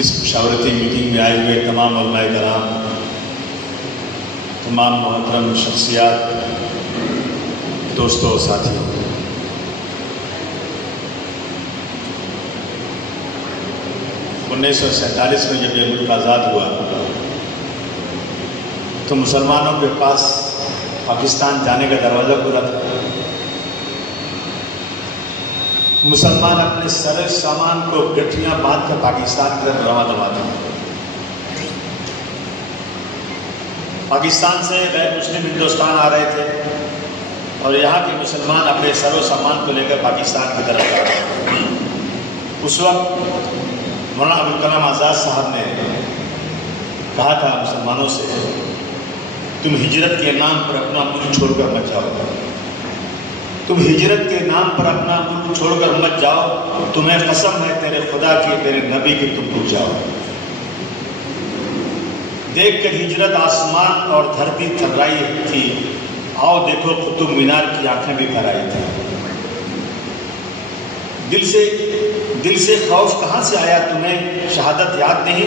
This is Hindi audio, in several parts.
इस मुशावरती मीटिंग में आए हुए तमाम उलमाए कराम, तमाम मोहतरम शख्सियात, दोस्तों और साथियों, उन्नीस सौ सैंतालीस में जब ये मुल्क आज़ाद हुआ तो मुसलमानों के पास पाकिस्तान जाने का दरवाज़ा खुला था। मुसलमान अपने सारे सामान को गठियाँ बांध कर पाकिस्तान की तरफ रवाना थे। पाकिस्तान से गैर मुस्लिम हिंदुस्तान आ रहे थे और यहाँ के मुसलमान अपने सरो सामान को लेकर पाकिस्तान की तरफ आ रहे थे। उस वक्त मौलाना अबुल कलाम आज़ाद साहब ने कहा था मुसलमानों से, तुम हिजरत के नाम पर अपना मुल्क छोड़कर मत जाओ, तुम हिजरत के नाम पर अपना मुल्क छोड़कर मत जाओ, तुम्हें कसम है तेरे खुदा की, तेरे नबी की, तुम रुक जाओ। देख कर हिजरत आसमान और धरती थर्राई थी, आओ देखो कुतुब मीनार की आंखें भी भर आई थी। दिल से खौफ कहाँ से आया तुम्हें, शहादत याद नहीं,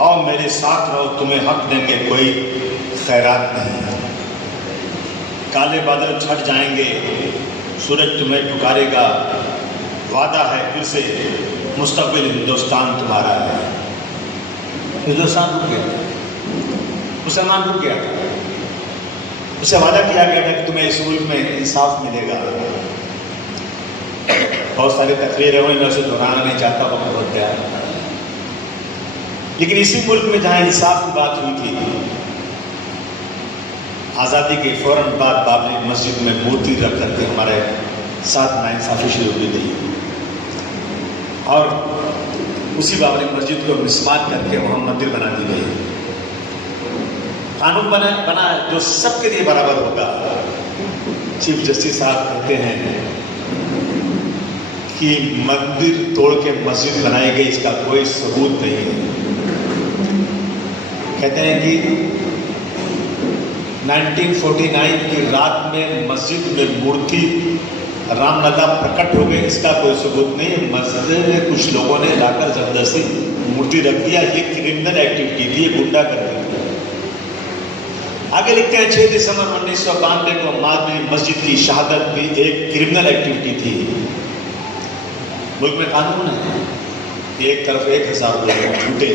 आओ मेरे साथ रहो, तुम्हें हक देंगे कोई खैरात नहीं। काले बादल छट जाएंगे, सूरज तुम्हें पुकारेगा, वादा है फिर से मुस्तकबिल हिंदुस्तान तुम्हारा है। हिंदुस्तान रुक गया, मुसलमान रुक गया, उसे वादा किया गया था कि तुम्हें इस मुल्क में इंसाफ मिलेगा। बहुत सारी तकरीरें हुई, मैं उसे दोहराना नहीं चाहता, वक्त बहुत गया। लेकिन इसी मुल्क में जहाँ इंसाफ की बात हुई थी, आज़ादी के फ़ौरन बाद बाबरी मस्जिद में मूर्ति रख करके हमारे साथ नाइंसाफ़ी शुरू की गई और उसी बाबरी मस्जिद को मिसमार करके वहाँ मंदिर बना दी गई। कानून बना जो सबके लिए बराबर होगा। चीफ जस्टिस साहब कहते हैं कि मंदिर तोड़ के मस्जिद बनाई गई, इसका कोई सबूत नहीं है। कहते हैं कि 1949 की रात में मस्जिद में मूर्ति रामलला प्रकट हो गई, इसका कोई सबूत नहीं है। मस्जिद में कुछ लोगों ने लाकर जबरदस्ती मूर्ति रख दिया, ये क्रिमिनल एक्टिविटी थी, ये गुंडा कर दी। आगे लिखते हैं 6 दिसंबर 1992 को मादरी मस्जिद की शहादत भी एक क्रिमिनल एक्टिविटी थी। मुल्क में कानून है, एक तरफ 1000 लोग झूठे,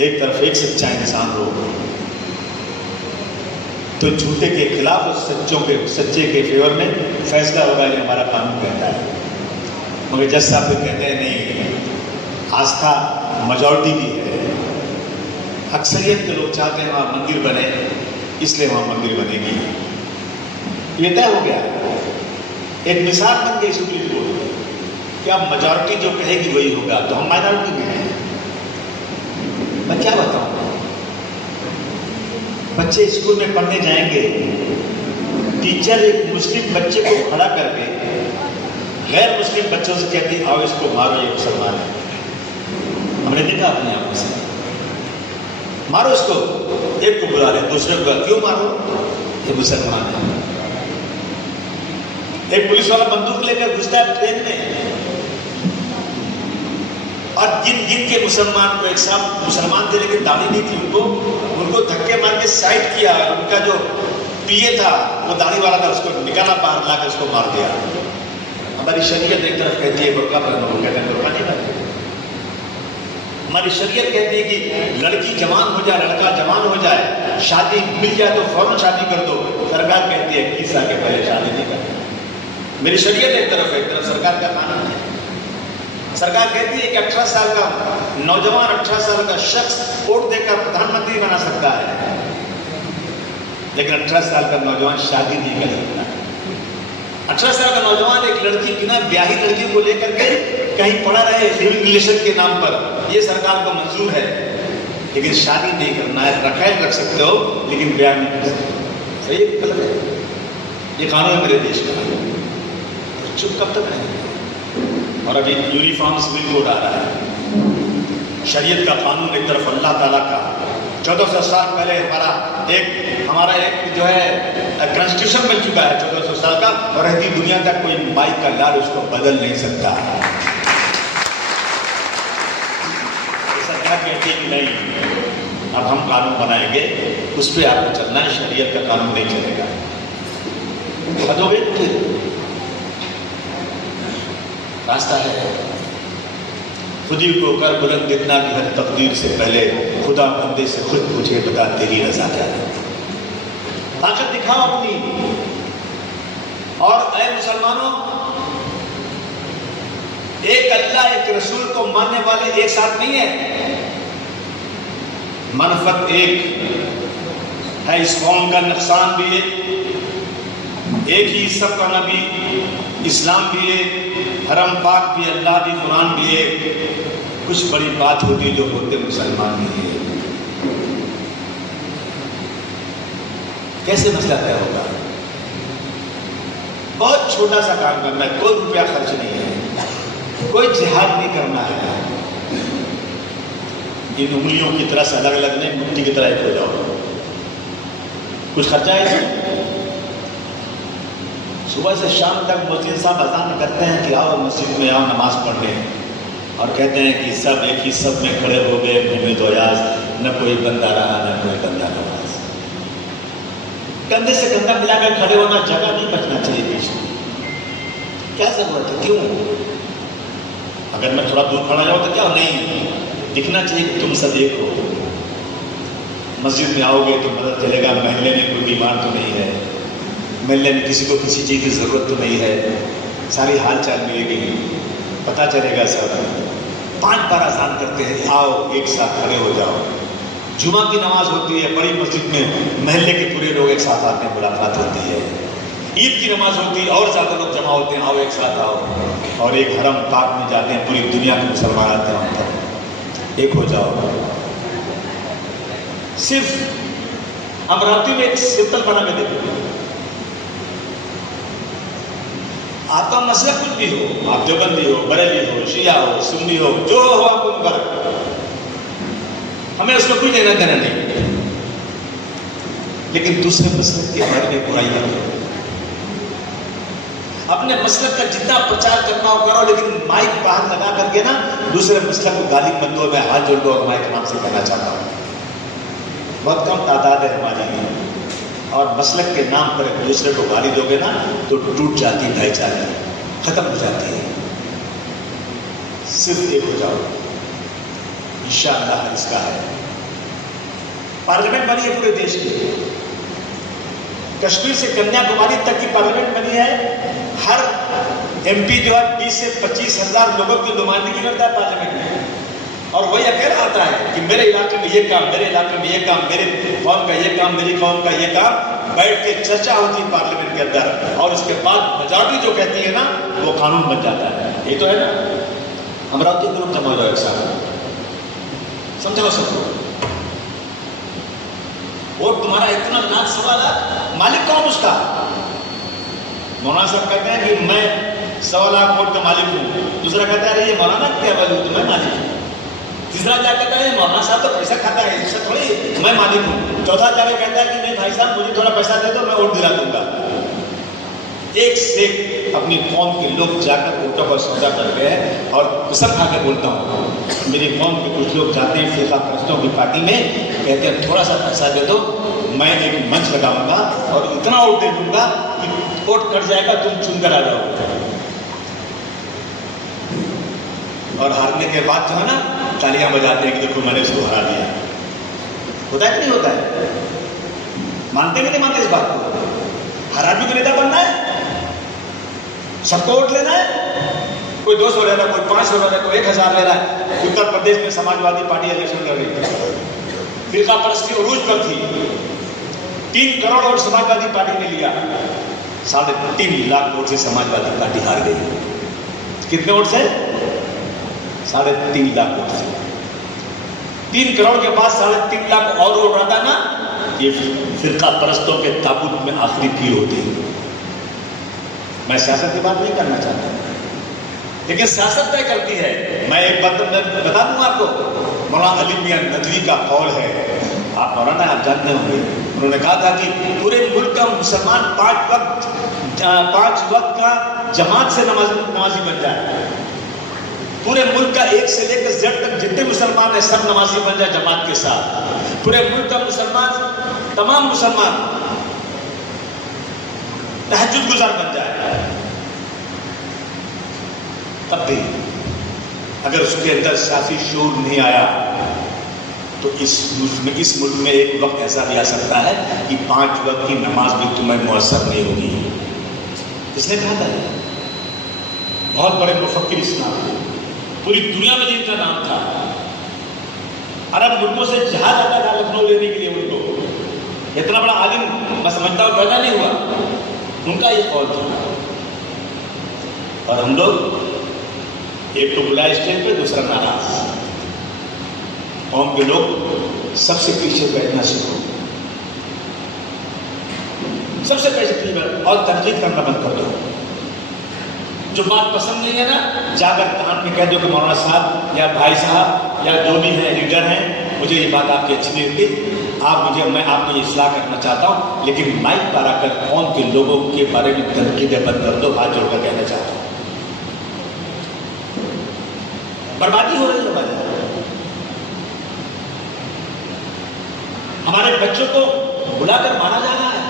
एक तरफ एक सच्चा इंसान हो, तो झूठे के खिलाफ और सच्चे के फेवर में फैसला होगा, ये हमारा कानून कहता है। मगर जज साहब भी कहते हैं नहीं, आस्था मेजॉरिटी की है, अक्सरियत के लोग चाहते हैं वहाँ मंदिर बने, इसलिए वहाँ मंदिर बनेगी। ये तय हो गया, एक मिसाल बन गई सुप्रीम कोर्ट कि अब मेजॉरिटी जो कहेगी वही होगा, तो हम माइनॉरिटी में हैं। मैं क्या बताऊँ, बच्चे स्कूल में पढ़ने जाएंगे, टीचर एक मुस्लिम बच्चे को खड़ा करके गैर मुस्लिम बच्चों से कहती है, आओ इसको मारो, ये मुसलमान है। हमने देखा अपने आप से, मारो इसको, एक को बुला रहे, दूसरे को क्यों मारो, ये मुसलमान है। एक पुलिस वाला बंदूक लेकर घुसता है ट्रेन में और गिन के मुसलमान को, एक साहब मुसलमान थे लेकिन दाढ़ी नहीं थी उनको धक्के मार के साइड किया। उनका जो पीए था वो दाढ़ी वाला था, उसको निकाला, बाहर लाकर उसको मार दिया। हमारी शरीयत एक तरफ कहती है बुर्का पहनो, वो कहते हैं बुर्का नहीं पहनो। हमारी शरीयत कहती है कि लड़की जवान हो जाए, लड़का जवान हो जाए, शादी मिल जाए तो फौरन शादी कर दो। सरकार कहती है 21 साल के पहले शादी नहीं करनी। मेरी शरीयत एक तरफ सरकार का कानून है। सरकार कहती है कि 18 साल का नौजवान, 18 साल का शख्स वोट देकर प्रधानमंत्री बना सकता है, लेकिन 18 साल का नौजवान शादी नहीं कर सकता। 18 साल का नौजवान एक लड़की, बिना ब्याही लड़की को लेकर के कहीं पड़ा रहे लिविंग रिलेशन के नाम पर, ये सरकार को मंजूर है, लेकिन शादी नहीं करना है। रखैल रख सकते हो लेकिन ब्याह नहीं कर सकते। सही है, गलत है? ये कानून है मेरे देश का। चुप कब तक है? और अभी यूनिफॉर्म सिविल कोड आ रहा है, शरीयत का कानून एक तरफ, अल्लाह ताला का। 1400 साल पहले हमारा एक जो है कॉन्स्टिट्यूशन बन चुका है 1400 साल का, और रहती दुनिया तक कोई माई का लाल उसको बदल नहीं सकता। ऐसा कहते हैं कि नहीं अब हम कानून बनाएंगे, उस पर आपको चलना है, शरीयत का कानून नहीं चलेगा। हद हो गई। फिर रास्ता है, खुद ही को कर बुलंद इतना कि हर तकदीर से पहले खुदा बंदे से खुद पूछे, बता तेरी रजा क्या है। ताकत दिखाओ अपनी। और ऐ मुसलमानों, एक अल्लाह एक रसूल को मानने वाले एक साथ नहीं है, मनफत एक है। इस कौम का नुकसान भी एक ही, सबका नबी इस्लाम भी एक, हरम पाक भी, अल्लाह भी, कुरान भी एक। कुछ बड़ी बात होती जो होते मुसलमान नहीं है। कैसे मसला तय होगा? बहुत छोटा सा काम करना है, कोई रुपया खर्च नहीं है, कोई जिहाद नहीं करना है। इन उंगलियों की तरह से अलग अलग नहीं, मिट्टी की तरह एक हो जाओ। कुछ खर्चा है इसमें? सुबह से शाम तक मस्जिद साहब अज़ान करते हैं कि आओ मस्जिद में आओ नमाज पढ़ने, और कहते हैं कि सब एक ही सब में खड़े हो गए, घूमे तो याज, न कोई बंदा रहा न कोई बंदा नमाज। कंधे से कंधा मिलाकर खड़े होना, जगह नहीं बचना चाहिए बीच में। क्या जरूरत है? क्यों? अगर मैं थोड़ा दूर खड़ा जाऊँ तो क्या नहीं, दिखना चाहिए कि तुम सब एक हो। मस्जिद में आओगे तो पता चलेगा महल्ले में कोई बीमार तो नहीं है, महल्ले में किसी को किसी चीज़ की ज़रूरत तो नहीं है, सारी हाल चाल मिलेगी, पता चलेगा सब। 5 बार अज़ान करते हैं, आओ एक साथ खड़े हो जाओ। जुमा की नमाज होती है बड़ी मस्जिद में, महल्ले के पूरे लोग एक साथ आते हैं, मुलाकात होती है। ईद की नमाज होती है और ज़्यादा लोग जमा होते हैं, आओ एक साथ आओ। और एक हरम पाक में जाते हैं, पूरी दुनिया के मुसलमान आते हैं वहाँ पर, एक हो जाओ। सिर्फ अमरावती में एक सिब्तल बना के देखो, आपका मसला कुछ भी हो, आप देवबंदी हो, बरेली हो, शिया हो, सुन्नी हो, जो हो आपको मुबारक, हमें उसमें कोई लेना देना नहीं। लेकिन दूसरे मसलक के बारे में बुराई करो, अपने मसलक का जितना प्रचार करना हो करो, लेकिन माइक बाहर लगा करके ना दूसरे मसलक को गाली मत दो। मैं हाथ जोड़ दो और माइक नाम से कहना चाहता हूँ, बहुत कम तादाद है हमारी, और मसलक के नाम पर एक दूसरे को गाली दोगे ना तो टूट जाती है भाईचारा, खत्म हो जाती है। सिर्फ एक हो जाओ, इंशाअल्लाह इसका है। पार्लियामेंट बनी है पूरे देश की, कश्मीर से कन्याकुमारी तक की पार्लियामेंट बनी है। हर एमपी जो है 20 से 25 हजार लोगों की नुमाइंदगी करता है पार्लियामेंट में, और वही अकेला आता है कि मेरे इलाके में ये काम, मेरे इलाके में ये काम, मेरे कौम का ये काम, मेरी कौम का ये काम। बैठ के चर्चा होती है पार्लियामेंट के अंदर, और उसके बाद मेजॉरिटी जो कहती है ना वो कानून बन जाता है। ये तो है ना। अमरावती के लोग जमा हो जाओ एक साथ, समझाओ सबको। वोट तुम्हारा इतना लाख सवा लाख, मालिक कौन उसका? मौलाना साहब कहते हैं कि मैं 1.25 लाख वोट का मालिक हूँ, दूसरा कहता है अरे ये मौलाना क्या बोलूँ तो मैं मालिक हूँ, तीसरा क्या कहता है मौलाना साहब तो पैसा खाता है, इससे थोड़ी मैं मालिक हूँ, चौथा जाकर कहता है कि नहीं भाई साहब मुझे थोड़ा पैसा दे दो मैं वोट दिला दूंगा। एक से अपनी कौम के लोग जाकर वोटों का सौदा कर गए, और कसम खा कर बोलता हूँ, मेरी कौम के कुछ लोग जाते हैं फिरका परस्तों की पार्टी में, कहते हैं थोड़ा सा पैसा दे दो, मैं एक मंच लगाऊंगा और इतना वोट दे दूंगा कि वोट कट जाएगा, तुम चुनकर आ जाओगे। और हारने के बाद जो है ना तालियां बजाते हैं कि देखो मैंने इसको हरा दिया। होता है कि नहीं होता है? मानते कि नहीं मानते इस बात को? हराबी को नेता बनना है, सबको वोट लेना है, कोई 200 ले रहा है, कोई 500 ले रहा है, कोई 1000 ले रहा है। उत्तर प्रदेश में समाजवादी पार्टी इलेक्शन लड़ रही थी, फिरका परस्ती उरूज पर थी, 3 करोड़ वोट समाजवादी पार्टी ने लिया, 3.5 लाख वोट से समाजवादी पार्टी हार गई। कितने वोट से? 3.5 लाख वोट से। 3 करोड़ के बाद 3.5 लाख और वोट आता ना, ये फिरका परस्तों के ताबूत में आखिरी तीर होती है। मैं सियासत की बात नहीं करना चाहता, लेकिन सियासत तय करती है। मैं एक बात बता दूं आपको, मौलाना अली मियां नदवी का कौल है, आप मौलाना आप जानते होंगे, उन्होंने कहा था कि पूरे मुल्क का मुसलमान 5 वक्त का जमात से नमाजी बन जाए। पूरे मुल्क का एक से लेकर जेड तक जितने मुसलमान हैं सब नमाजी बन जाए जमात के साथ। पूरे मुल्क का मुसलमान, तमाम मुसलमान तहज्जुद गुजार बन जाए, तब भी अगर उसके अंदर सियासी शूर नहीं आया तो इस मुल्क में एक वक्त ऐसा भी आ सकता है कि 5 वक्त की नमाज भी तुम्हें मुअस्सर नहीं होगी। किसने कहा था? बहुत बड़े मुफक्किर इस्लाम, पूरी दुनिया में जिनका नाम था, अरब मुल्कों से जहाज आता था लखनऊ लेने के लिए उनको, इतना बड़ा आलिम मैं समझता हूँ पैदा नहीं हुआ, उनका ये कौल था। और हम लोग एक तो बुलाए स्टेज पे, दूसरा नाराज। कौम के लोग सबसे पीछे बैठना सीखो, सबसे पीछे और तनकीद करना बंद कर दो। जो बात पसंद नहीं है ना, जाकर कान में कह दो कि मौलाना साहब या भाई साहब या जो भी है लीडर हैं, मुझे ये बात आपकी अच्छी नहीं लगती, मैं आपको ये इस्लाह करना चाहता हूँ, लेकिन माइक पर आकर कौम के लोगों के बारे में तनकीदें बंद कर दो, हाथ जोड़कर कहना चाहता हूँ। बर्बादी हो रही है हमारे, हमारे बच्चों को बुलाकर मारा जा रहा है।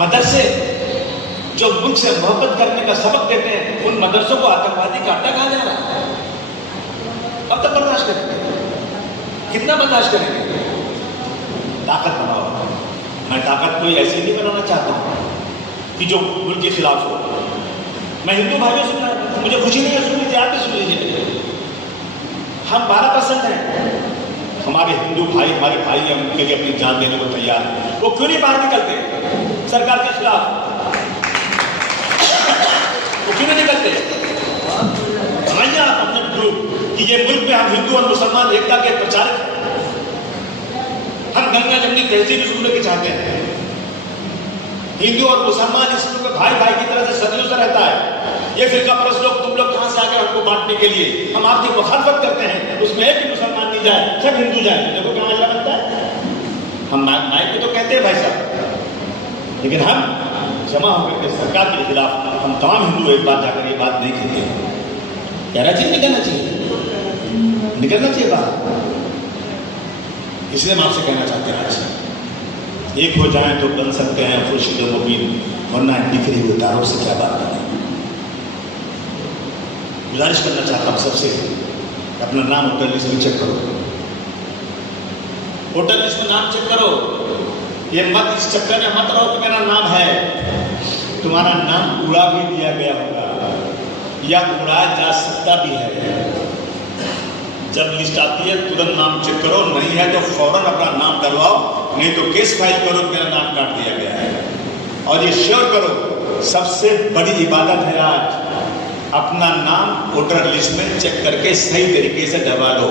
मदरसे जो मुल्क से मोहब्बत करने का सबक देते हैं, उन मदरसों को आतंकवादी का अड्डा कहा जा रहा है। अब तक बर्दाश्त करेंगे? कितना बर्दाश्त करेंगे? ताकत बनाओ। मैं ताकत कोई ऐसी नहीं बनाना चाहता हूं कि जो मुल्क के खिलाफ हो। मैं हिंदू भाइयों से, मुझे खुशी नहीं है, सुन लीजिए, आप भी सुन लीजिए। हम 12% हैं, हमारे हिंदू भाई, हमारे भाई हैं, उनके लिए अपनी जान देने को तैयार हैं। वो क्यों नहीं बाहर निकलते सरकार के खिलाफ? वो क्यों नहीं निकलते? समझिए आप अपने ग्रुप कि ये मुल्क में हम हिंदू और मुसलमान एकता के प्रचारक हैं। हम गंगा जमनी तहजीब इस मुल्क के चाहते हैं। हिंदू और मुसलमान इस मुल्क में भाई भाई की तरह से सदियों से रहता है। ये फिरका परस्त लोग, तुम लोग कहां से आ गए हमको बांटने के लिए? हम आपकी मुखालफत करते हैं, उसमें है कि मुसलमान नहीं जाए, सब हिंदू जाए। देखो क्या मसला बनता है। हम माइक में तो कहते हैं भाई साहब, लेकिन हम जमा होकर के सरकार के खिलाफ, हम तमाम हिंदू एक बार जाकर ये बात नहीं कहते। कहना चाहिए, निकलना चाहिए, निकलना चाहिए बात। इसलिए हम आपसे कहना चाहते हैं, आज एक हो जाएं तो बन सकते हैं खुर्शीद मुबीन, वरना बिखरी हुई तारों से क्या बात है। गुजारिश करना चाहता हूँ सबसे, अपना नाम होटल लिस्ट में चेक करो, होटल लिस्ट में नाम चेक करो। ये मत इस चक्कर में मत रहो कि मेरा नाम है। तुम्हारा नाम उड़ा भी दिया गया होगा या उड़ाया जा सकता भी है। जब लिस्ट आती है तुरंत नाम चेक करो, नहीं है तो फौरन अपना नाम डलवाओ, नहीं तो केस फाइल करो, मेरा नाम काट दिया गया है। और ये श्योर करो, सबसे बड़ी इबादत है आज, अपना नाम वोटर लिस्ट में चेक करके सही तरीके से डलवा लो।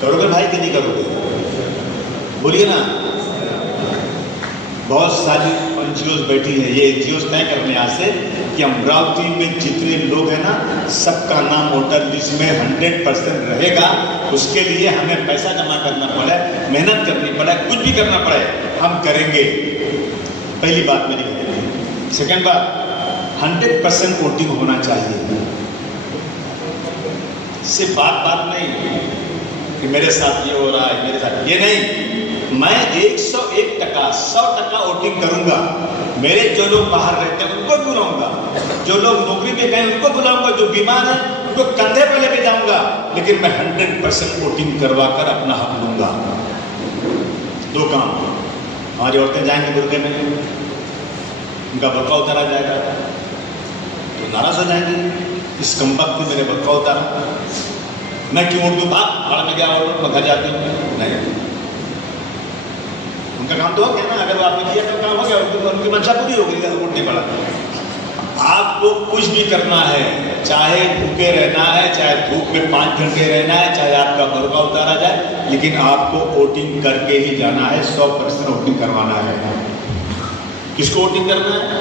करोगे भाई कि नहीं करोगे? बोलिए ना। बहुत सारी एनजीओ बैठी है, ये एनजीओ तय करने यहाँ से कि अमरावती में जितने लोग हैं ना, सबका नाम वोटर लिस्ट में 100% रहेगा। उसके लिए हमें पैसा जमा करना पड़े, मेहनत करनी पड़े, कुछ भी करना पड़े, हम करेंगे। पहली बात मेरी। सेकेंड बात, 100% वोटिंग होना चाहिए। सिर्फ बात नहीं कि मेरे साथ ये हो रहा है, मेरे साथ ये नहीं। मैं 101% वोटिंग करूंगा। मेरे जो लोग बाहर रहते हैं उनको बुलाऊंगा, जो लोग नौकरी पे गए उनको बुलाऊंगा, जो बीमार हैं उनको कंधे पे लेके जाऊंगा, लेकिन मैं 100% वोटिंग करवा कर अपना हक लूंगा। 2 काम, हमारी औरतें जाएंगी बुर्के में, उनका बुर्का उतारा जाएगा तो नाराज हो जाएंगे, इस कमबख्त ने मेरे बुर्का उतारा, मैं क्यों उर्दू बात भाड़ में गया और मैं घर जाती हूँ। नहीं, उनका काम तो हो गया ना, अगर आपने किया तो काम हो गया, उनकी मंशा पूरी हो गई, उठने पड़ा। आपको कुछ भी करना है, चाहे भूखे रहना है, चाहे धूप में 5 घंटे रहना है, चाहे आपका बुर्का उतारा जाए, लेकिन आपको वोटिंग करके ही जाना है। 100% वोटिंग करवाना है। किसको वोटिंग करना है?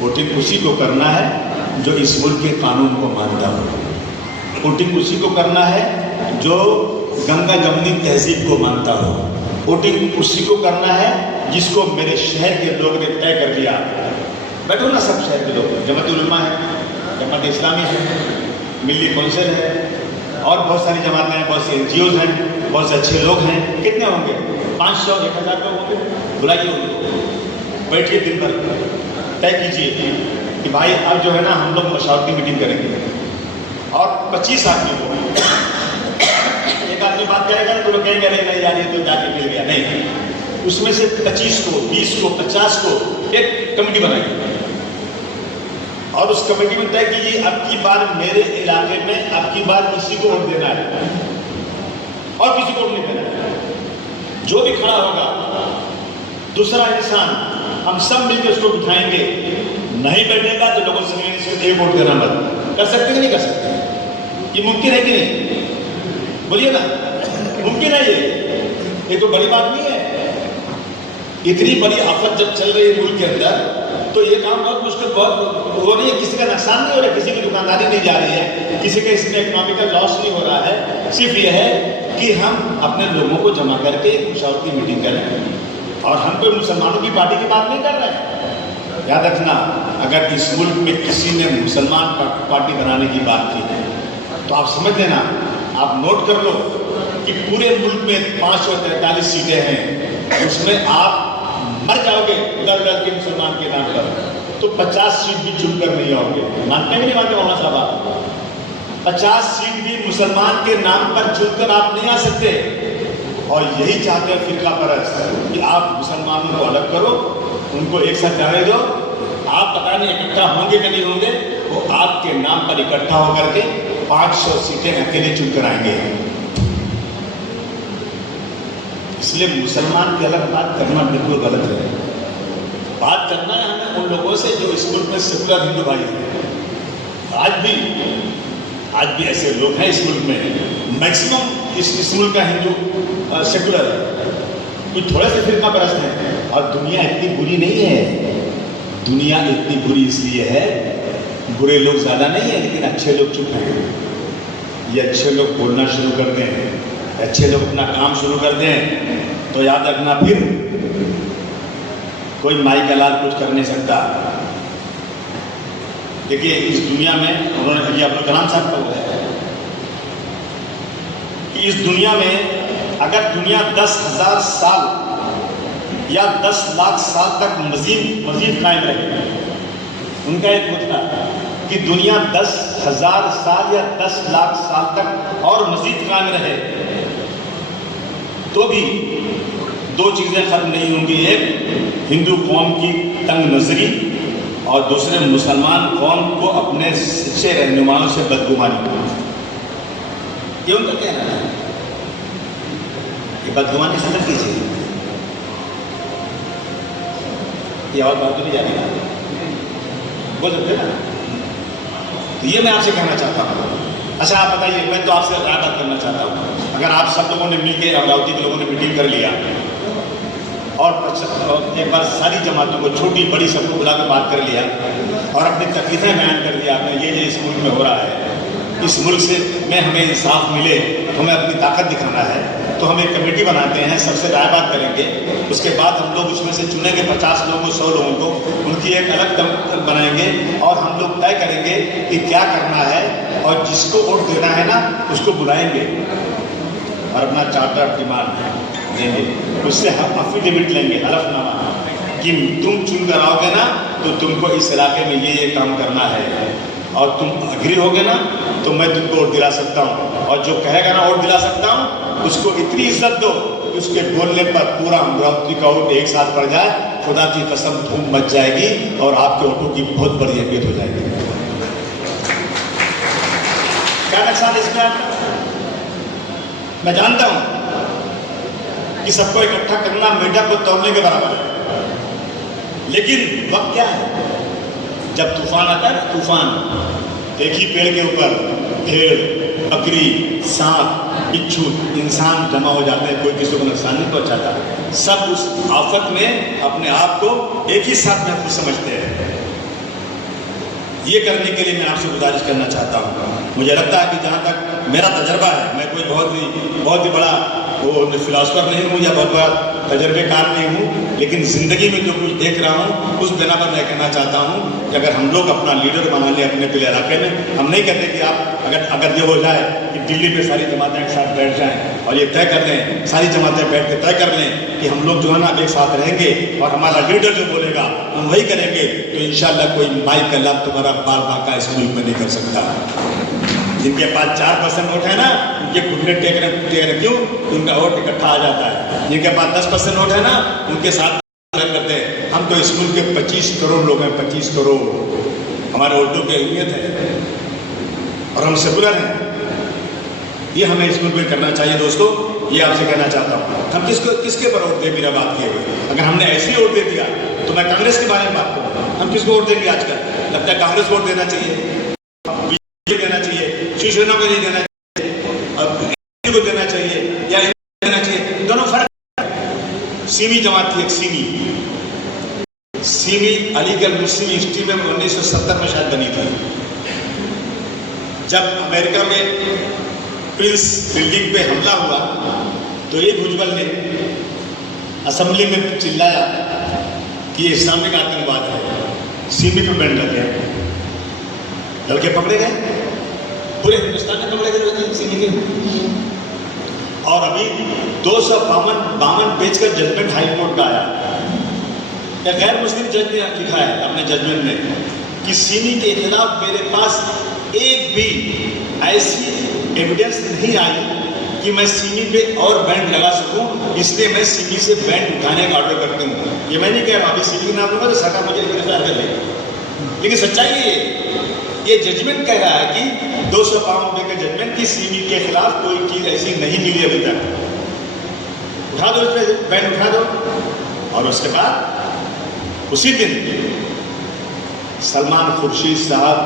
वोटिंग उसी को करना है जो इस मुल्क के कानून को मानता हो। वोटिंग उसी को करना है जो गंगा जमनी तहजीब को मानता हो। वोटिंग उसी को करना है जिसको मेरे शहर के लोग ने तय कर लिया बैठो ना सब शहर के लोग, जमात उलमा है, जमात इस्लामी है, मिली कौंसिल है, और बहुत सारी जमातें हैं, बहुत सी NGOs हैं, बहुत से अच्छे लोग हैं। कितने होंगे? 500 1000 लोग होंगे। बुलाइए उनको, बैठिए, दिन भर तय कीजिए कि भाई अब जो है ना हम लोग मशावरती मीटिंग करेंगे, और 25 आदमी को, एक आदमी बात करेगा तो लोग कहेंगे अरे नहीं यार ये तो जाके मिल गया, नहीं, उसमें से 25 को, 20 को, 50 को एक कमेटी बनाएंगे, और उस कमेटी में तय कीजिए अब की बार मेरे इलाके में अब की बार किसी को वोट देना है और किसी को वोट नहीं देना है। जो भी खड़ा होगा दूसरा इंसान, हम सब मिलकर उसको बिठाएंगे, नहीं बैठेगा तो लोगों से एक वोट देना मत। कर सकते कि नहीं कर सकते? ये मुमकिन है कि नहीं? बोलिए ना, मुमकिन है ये तो बड़ी बात नहीं है। इतनी बड़ी आफत जब चल रही है मुल्क के अंदर, तो ये काम बहुत मुश्किल, बहुत वो नहीं है, किसी का नुकसान नहीं हो रहा है, किसी की दुकानदारी नहीं जा रही है, किसी का इसमें इकोनॉमिकल लॉस नहीं हो रहा है। सिर्फ ये है कि हम अपने लोगों को जमा करके एक मुशावरती मीटिंग करें, और हम कोई मुसलमानों की पार्टी की बात नहीं कर रहे हैं। याद रखना, अगर इस मुल्क में किसी ने मुसलमान पार्टी बनाने की बात की तो आप समझ लेना, आप नोट कर लो कि पूरे मुल्क में 543 सीटें हैं, उसमें आप मर जाओगे डर डर के मुसलमान के नाम पर, तो 50 सीट भी चुनकर नहीं आओगे। मानते भी नहीं मानते मौलाना साहब? 50 सीट भी मुसलमान के नाम पर चुनकर आप नहीं आ सकते। और यही चाहते हैं फिरका परस्त कि आप मुसलमानों को अलग करो, उनको एक साथ जाने दो, आप पता नहीं इकट्ठा होंगे कि नहीं होंगे, वो आपके नाम पर इकट्ठा होकर के 500 सीटें अकेले चुनकर आएंगे। इसलिए मुसलमान की अलग बात करना बिल्कुल गलत है। बात करना है हमें उन लोगों से जो इस मुल्क में सेकुलर हिंदू भाई हैं। आज भी ऐसे लोग हैं इस मुल्क में, मैक्सिमम इस मुल्क का हिंदू सेकुलर है, कुछ थोड़े से फिरका परस्त हैं। और दुनिया इतनी बुरी नहीं है, दुनिया इतनी बुरी इसलिए है, बुरे लोग ज़्यादा नहीं है लेकिन अच्छे लोग चुप हैं। ये अच्छे लोग बोलना शुरू कर दें, अच्छे लोग अपना काम शुरू कर दें, तो याद रखना फिर कोई माई का लाल कुछ कर नहीं सकता। देखिए इस दुनिया में, उन्होंने अब्दुल कलाम साहब का बोला है कि इस दुनिया में अगर दुनिया 10,000 साल या 10 लाख साल तक मजीद कायम रहे, उनका एक मुद्दा कि दुनिया 10,000 साल या 10 लाख साल तक और मजीद कायम रहे तो भी दो चीज़ें खत्म नहीं होंगी। एक हिंदू कौम की तंग नजरी, और दूसरे मुसलमान कौम को अपने सच्चे रहनुमाओं से बदगुमानी। ये उनका कहना है, ये बदगुमानी से खत्म कीजिए। ये और बात तो नहीं जाएगी ना, बोल सकते ना? तो ये मैं आपसे कहना चाहता हूँ। अच्छा आप बताइए, मैं तो आपसे राय बात करना चाहता हूँ, अगर आप सब लोगों ने मिलकर, अमरावती के लोगों ने मीटिंग कर लिया और एक बार सारी जमातों को, छोटी बड़ी सबको बुला कर बात कर लिया और अपनी तकलीफें बयान कर दिया, आपने ये इस मुल्क में हो रहा है, इस मुल्क से में हमें इंसाफ मिले, हमें अपनी ताकत दिखाना है, तो हम एक कमेटी बनाते हैं, सबसे राय बात करेंगे, उसके बाद हम लोग उसमें से चुनेंगे 50 लोगों को, 100 लोगों को, उनकी एक अलग दल बनाएंगे और हम लोग तय करेंगे कि क्या करना है, और जिसको वोट देना है ना उसको बुलाएंगे और अपना चार्टर डिमांड देंगे, उससे हम अफिडेविट लेंगे, हलफनामा, कि तुम चुन कर आओगे ना तो तुमको इस इलाके में ये काम करना है, और तुम अग्री होगे ना तो मैं तुमको वोट दिला सकता हूँ, और जो कहेगा ना वोट दिला सकता हूँ उसको इतनी इज्जत दो कि उसके बोलने पर पूरा अमरावती का वोट एक साथ पड़ जाए, खुदा की कसम धूम मच जाएगी और आपके वोटों की बहुत बड़ी अहमियत हो जाएगी। क्या नुकसान इसमें आपका? मैं जानता हूँ कि सबको इकट्ठा करना मेढक को तोड़ने के बराबर है, लेकिन वक्त क्या है? जब तूफान आता है ना, तूफान, एक ही पेड़ के ऊपर भेड़, बकरी, सांप, बिच्छू, इंसान जमा हो जाते हैं, कोई किसी को नुकसान नहीं पहुंचाता, सब उस आफत में अपने आप को एक ही साथ महफूज समझते हैं। ये करने के लिए मैं आपसे गुजारिश करना चाहता हूँ। मुझे लगता है कि जहाँ तक मेरा तजर्बा है, मैं कोई बहुत ही बड़ा वो फिलासफर नहीं हूँ या बहुत बड़ा तजर्बेकार नहीं हूँ, लेकिन ज़िंदगी में जो कुछ देख रहा हूँ उस बिना पर मैं कहना चाहता हूँ कि अगर हम लोग अपना लीडर बना लें अपने पिछले इलाके में, हम नहीं कहते कि आप अगर ये हो जाए कि दिल्ली में सारी जमातें एक साथ बैठ जाएं और ये तय कर लें, सारी जमातें बैठ के तय कर लें कि हम लोग जो है ना एक साथ रहेंगे और हमारा लीडर जो बोलेगा हम वही करेंगे, तो इंशाल्लाह कोई माई का लाभ तुम्हारा बाल बाका इस मुल्क में नहीं कर सकता। जिनके पास 4% वोट है ना, उनके घुटने टेक रहे क्यों? उनका वोट इकट्ठा आ जाता है। जिनके पास 10% वोट है ना, उनके साथ करते हैं। हम तो इस मुल्क के 25 करोड़ लोग हैं, 25 करोड़ हमारे वोटों की अहमियत है और हम सेकुलर हैं। ये हमें इस मुल्क में करना चाहिए दोस्तों, ये आपसे कहना चाहता हूँ। हम किसके पर वोट दे, मेरा बात किए हुए, अगर हमने ऐसे ही वोट दे दिया तो मैं कांग्रेस के बारे में बात करूँ, हम किसको वोट देंगे? आजकल लगता है कांग्रेस वोट देना चाहिए, देना चाहिए, शिवसेना को नहीं देना चाहिए, और को देना चाहिए या देना चाहिए, दोनों फर्क। सीमी जमात थी एक, सीमी अलीगढ़ मुस्लिम यूनिवर्सिटी में 1970 में शायद बनी थी। जब अमेरिका में प्रिंस बिल्डिंग पे हमला हुआ तो ये भुजबल ने असेंबली में चिल्लाया कि ये इस्लामिक आतंकवाद है, सीमी पे बैन कर दिया, लड़के पकड़े गए, पूरे हिंदुस्तान में पकड़े गए सीमी के। और अभी 252 पेज का जजमेंट हाई कोर्ट का आया, एक गैर मुस्लिम जज ने लिखा है अपने जजमेंट में कि सीमी के खिलाफ मेरे पास एक भी ऐसी एविडेंस नहीं आई कि मैं सीमी पे और बैंड लगा सकूं, इसलिए मैं सीमी से बैंड उठाने का ऑर्डर करती हूँ। ये मैं नहीं कह रहा, अभी सीमी के नाम लूंगा तो सरकार मुझे गिरफ्तार कर लेगी, लेकिन सच्चाई ये जजमेंट कह रहा है कि 252 का जजमेंट की सीमी के खिलाफ कोई चीज ऐसी नहीं मिली अभी तक, उठा दो इस पे बैंड उठा दो। और उसके बाद उसी दिन सलमान खुर्शीद साहब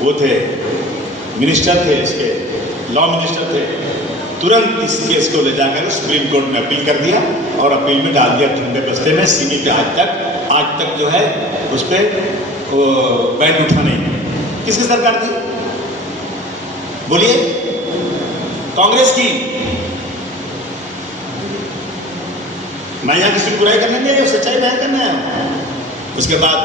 वो थे, मिनिस्टर थे, इसके लॉ मिनिस्टर थे, तुरंत इस केस को ले जाकर सुप्रीम कोर्ट में अपील कर दिया और अपील में डाल दिया ठंडे बस्ते में। सीमी पे आज तक जो है उस पर बैंड उठाने किसकी सरकार थी? बोलिए, कांग्रेस की। मैं यहां किसी की बुराई करने नहीं आया, सच्चाई बयान करना है। उसके बाद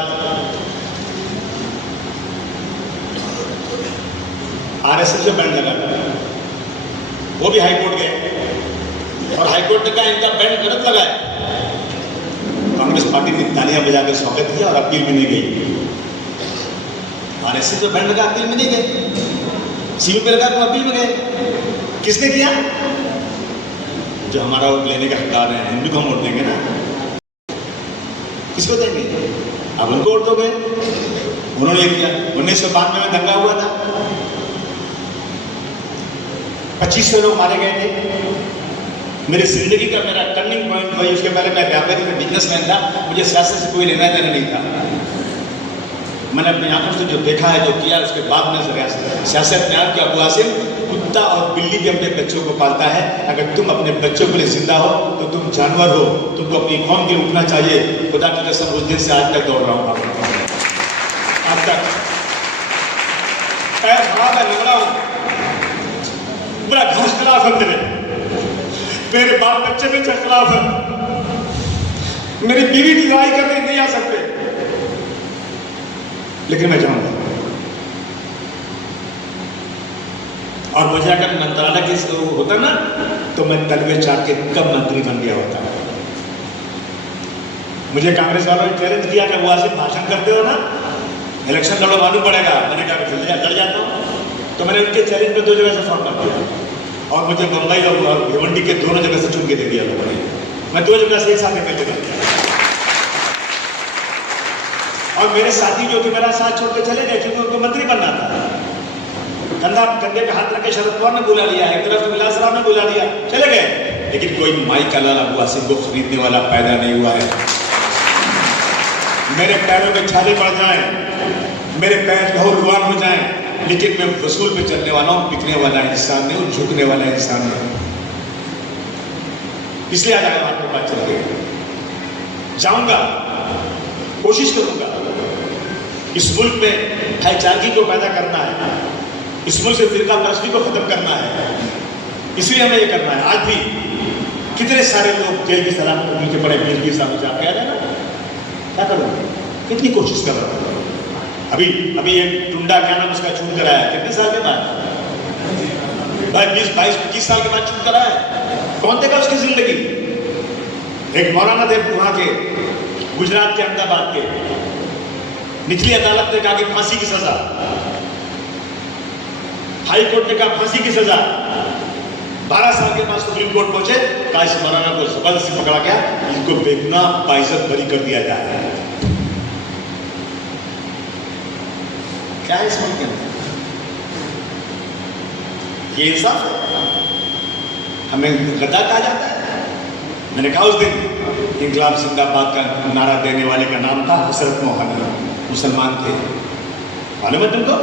आरएसएस में बैंड लगा, वो भी हाई कोर्ट गए और हाई कोर्ट ने कहा इनका बैंड गलत लगा है। कांग्रेस पार्टी ने तालियां बजाकर स्वागत किया और अपील में नहीं गई। आरएसएस में बैंड लगा, अपील में नहीं गए, सीमी पे लगा तो अपील में गए। किसने किया? जो हमारा वोट लेने का हकदार है, हिंदू को हम वोट देंगे ना, किसको देंगे? अब उनको वोट दोगे। उन्होंने ये किया। 1992 में दंगा हुआ था, 2500 लोग मारे गए थे। मेरी जिंदगी का मेरा टर्निंग पॉइंट वही। उसके पहले मैं व्यापारी का बिजनेसमैन था, मुझे सियासत से कोई लेना देना नहीं था। मैंने अपनी आंखों से जो देखा है, जो किया, उसके बाद में सियासत में आया कि अबू आसिम, कुत्ता और बिल्ली भी अपने बच्चों को पालता है। अगर तुम अपने बच्चों के लिए जिंदा हो तो तुम जानवर हो, तुमको अपनी कौम के लिए उठना चाहिए। खुदा की कसम उस दिन से आज तक दौड़ रहा हूँ, आज तक पैर खराब है, लग रहा हूँ, पूरा घास खिलाफ है, मेरे बाल बच्चे भी खिलाफ है, मेरी बीवी की लड़ाई करने नहीं आ सकते, लेकिन मैं जाऊंगा। और मुझे अगर मंत्रालय की होता ना तो मैं तलवे चाट के कब मंत्री बन गया होता। मुझे कांग्रेस वालों ने चैलेंज किया कि वो आज भाषण करते हो ना, इलेक्शन लड़ो, मालूम पड़ेगा। मैंने कहा लड़ जाता हूँ, तो मैंने उनके चैलेंज में 2 जगह से फॉर्म कर दिया और मुझे मुंबई और भिवंडी के दोनों जगह से चुन के दे दिया लोगों ने। मैं 2 जगह से एक साथ निकल गया और मेरे साथी जो थे मेरा साथ छोड़ के चले गए क्योंकि उनको मंत्री बनना था। कंधे पे हाथ रख के शरद पवार ने बुला लिया, एक तरफ विलास राव ने बुला लिया, चले गए, लेकिन कोई माई का लाल अबू आसिम को खरीदने वाला पैदा नहीं हुआ है। मेरे पैरों में छाले पड़ जाएं, मेरे पैर लहूलुहान हो जाएं, लेकिन मैं वसूल पे चलने वाला हूं, बिकने वाला इंसान नहीं हूं, झुकने वाला इंसान नहीं। इसलिए आज आपके पास चल गए, जाऊंगा, कोशिश करूंगा। इस मुल्क में भाईचारगी को पैदा करना है, इस मुल्क से फिरका परस्ती को खत्म करना है, इसलिए हमें ये करना है। आज भी कितने सारे लोग जेल की सलाह को नीचे पड़े, 20-20 साल से आपके आ जाएगा, क्या करोगे? कितनी कोशिश कर रहे हो? अभी एक टुंडा क्या नाम उसका छूट कर आया, कितने साल के बाद? भाई 20-22-25 साल के बाद छूट कर आया। कौन देगा उसकी जिंदगी? एक मौलाना थे वहां के, गुजरात के अहमदाबाद के, निचली अदालत ने कहा कि फांसी की सजा, हाई कोर्ट ने कहा फांसी की सजा, 12 साल के बाद सुप्रीम कोर्ट पहुंचे, कहा इस मौलाना को जबरदस्ती पकड़ा गया, इनको बेगुनाह बाइज्जत बरी कर दिया जाए। क्या है इस मुल्क के अंदर? ये इंसाफ है? हमें गद्दा कहा जाता है। मैंने कहा उस दिन इंकलाब जिंदाबाद का नारा देने वाले का नाम था हसरत मोहन, मुसलमान थे, मालूम है तुमको?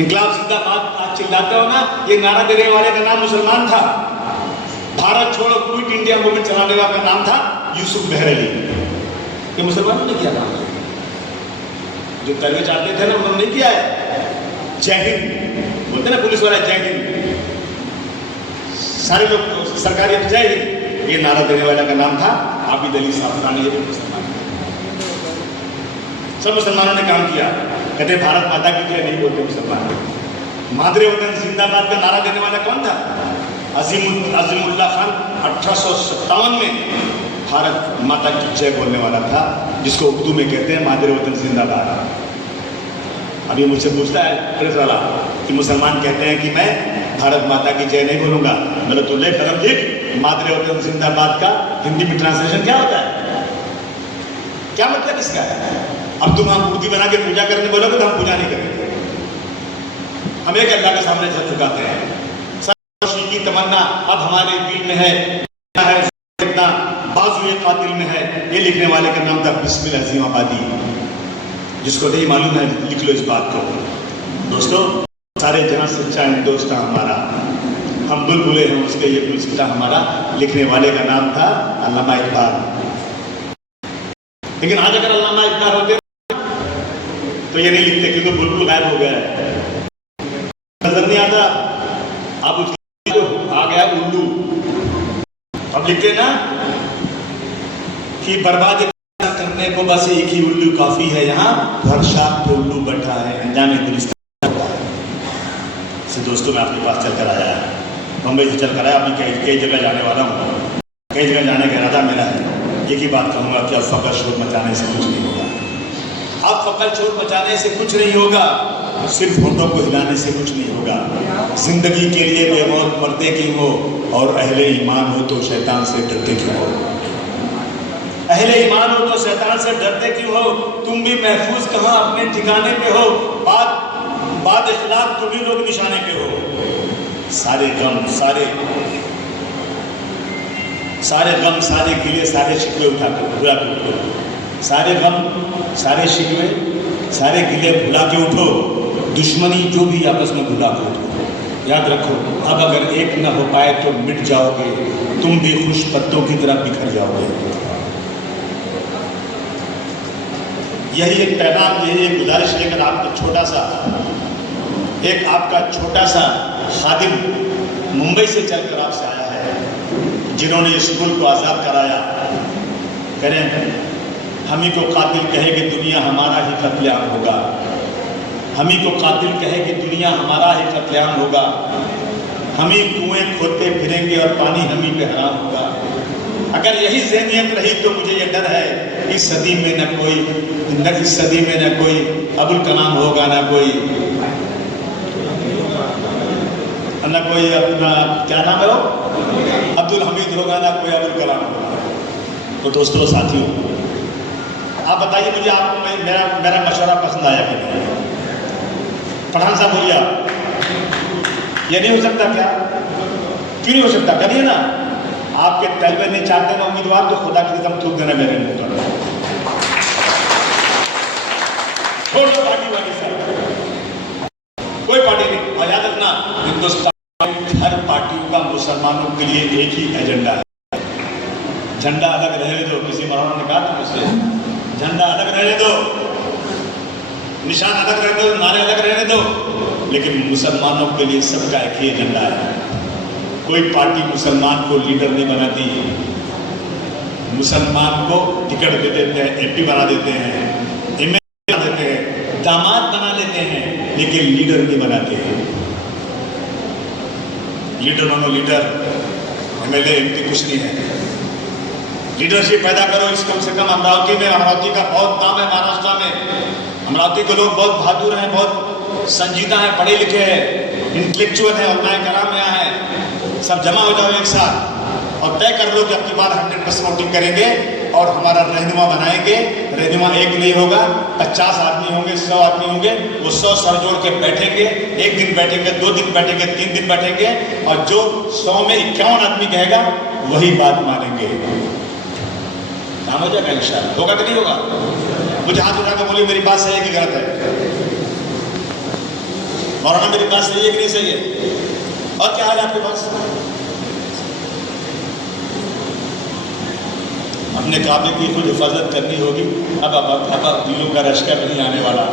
इंकलाब जिंदाबाद आज चिल्लाते हो ना, ये नारा देने वाले का नाम मुसलमान था। भारत छोड़ो क्विट इंडिया मूवमेंट चलाने वाले का नाम था यूसुफ बहरली। ये मुसलमानों ने किया नाम, जो तलवे चाहते थे ना उन्होंने नहीं किया है। जय हिंद बोलते ना पुलिस वाला, जय हिंद, सारे लोग सरकारी जय हिंद, ये नारा देने वाला का नाम था आबिद अली साफरानी। ये मुसलमान, सब मुसलमानों ने काम किया। कहते भारत माता की जय नहीं बोलते मुसलमान। मादरे वतन जिंदाबाद का नारा देने वाला कौन था? अजीमुल्लाह खान 1857 में भारत माता की जय बोलने वाला था, जिसको उर्दू में कहते हैं मादरे वतन जिंदाबाद। अभी मुझसे पूछता है प्रेस वाला कि मुसलमान कहते हैं कि मैं भारत माता की जय नहीं बोलूंगा। मतलब तो ले कलम लिख, मादरे वतन जिंदाबाद का हिंदी में ट्रांसलेशन क्या होता है? क्या मतलब इसका है? अब तुम हम मूर्ति बना के पूजा करने बोलोगे तो हम पूजा नहीं करेंगे। हम एक अल्लाह के सामने सर झुकाते हैं। की तमन्ना अब हमारे दिल में है, इतना बाजुए कातिल में है। ये लिखने वाले का नाम था बिस्मिल अजीम आबादी। जिसको नहीं मालूम है लिख लो इस बात को। दोस्तों, सारे जहां सच्चा दोस्त हमारा, हम बुलबुले हैं उसके ये गुलसिता हमारा। लिखने वाले का नाम था अल्लामा इकबाल। लेकिन आज अगर अल्लामा इकबाल होते तो ये नहीं लिखते, क्योंकि बुलबुल गायब हो गया है, नजर नहीं आता। अब उसकी आ गया उल्लू। अब लिखते ना कि बर्बाद करने को बस एक ही उल्लू काफी है, यहाँ हर शाख पे उल्लू बैठा है, अंजाम गुलिस्तान हुआ है। से दोस्तों मैं आपके पास चलकर आया है, बम्बई से चलकर आया। अभी कई जगह जाने वाला हूँ, कई जगह जाने का इरादा मेरा है। एक ही बात कहूँगा कि अब फकर शोर मचाने से कुछ नहीं होगा। अब फकर शोर मचाने से कुछ नहीं होगा, सिर्फ होठों को हिलाने से कुछ नहीं होगा। जिंदगी के लिए बेमौत मरते क्यों हो, और अहले ईमान हो तो शैतान से डरते क्यों हो। अहले ईमान हो तो शैतान से डरते क्यों हो। तुम भी महफूज कहाँ अपने ठिकाने पे हो, बाद इखलाक तुम ही लोग निशाने पे हो। सारे गम सारे गिले सारे शिकवे उठा कर भुला के उठो। सारे गम सारे शिकवे सारे गिले भुला के उठो। दुश्मनी जो भी आपस में भुला के उठो। याद रखो, अब अगर एक न हो पाए तो मिट जाओगे, तुम भी खुश पत्तों की तरह बिखर जाओगे। यही एक पैगाम, यही एक गुजारिश लेकर आपको आपका छोटा सा खादिम मुंबई से चलकर आपसे आया है, जिन्होंने स्कूल को आज़ाद कराया। करें हम ही को कातिल कहे कि दुनिया हमारा ही कत्लेआम होगा। हम ही को कातिल कहे कि दुनिया हमारा ही कत्लेआम होगा। हम ही कुएं खोदते फिरेंगे और पानी हम ही पे हराम होगा। अगर यही ज़हनियत रही तो मुझे ये डर है, इस सदी में न कोई अबुल कलाम होगा, न कोई अपना क्या नाम है वो अब्दुल हमीद होगा, ना कोई अबुल कलाम होगा। तो दोस्तों साथियों, आप बताइए मुझे, आपको मेरा मशवरा पसंद आया कि नहीं? पठान साहब बोलिए, ये नहीं हो सकता क्या? क्यों नहीं हो सकता? करिए ना। आपके तलबे नहीं चाहते ना उम्मीदवार, तो खुदा की कसम थूक देना मेरे मुंह पर। छोड़ दो पार्टी वाली सर, कोई पार्टी नहीं। और याद रखना, हिंदुस्तान में हर पार्टियों का मुसलमानों के लिए एक ही एजेंडा है। झंडा अलग रहने दो, किसी मौलाना ने कहा था मुझसे, झंडा अलग रहने दो, निशान अलग रहने दो, नारे अलग रहने दो, लेकिन मुसलमानों के लिए सबका एक ही एजेंडा है। कोई पार्टी मुसलमान को लीडर नहीं बनाती। मुसलमान को टिकट दे देते हैं, एमपी बना देते हैं, एमएलए बना देते हैं, दामाद बना लेते हैं, लेकिन लीडर नहीं बनाते हैं। लीडर बनो लीडर, एमएलए एमपी कुछ नहीं है। लीडरशिप पैदा करो। इस कम से कम अमरावती में, अमरावती का बहुत नाम है महाराष्ट्र में। अमरावती के लोग बहुत बहादुर हैं, बहुत संजीदा हैं, पढ़े लिखे हैं, इंटेलेक्चुअल हैं, और मैं कराम यहाँ है। सब जमा हो जाओ एक साथ और तय कर लो कि अब की बार 100% वोटिंग करेंगे और हमारा रहनुमा बनाएंगे। रहनुमा एक नहीं होगा, 50 आदमी होंगे, 100 आदमी होंगे। वो 100 सर जोड़ के बैठेंगे, 1 दिन बैठेंगे, 2 दिन बैठेंगे, 3 दिन बैठेंगे, और जो 100 में 51 आदमी कहेगा वही बात मानेंगे। काम हो जाएगा इंशाल्लाह। होगा कि नहीं होगा? मुझे हाथ उठा के बोलिए मेरी बात सही है कि गलत है? मौलाना मेरी बात सही है कि नहीं सही है? और क्या हाल है आपके पास? अपने काबे की खुद हिफाजत करनी होगी। अब दिलों का लश्कर नहीं आने वाला।